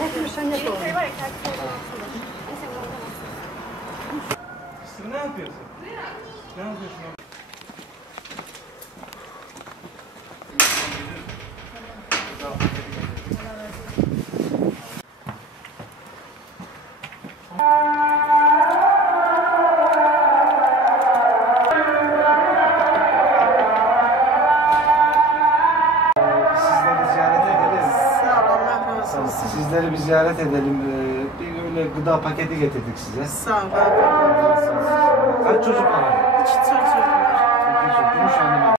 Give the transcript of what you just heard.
Hepimiz sen yapalım. Sen ne yapıyorsun? Ne yapıyorsun? Sizleri bir ziyaret edelim. Bir öyle gıda paketi getirdik size. Sağ ol. Kaç çocuk var? 2 çocuk.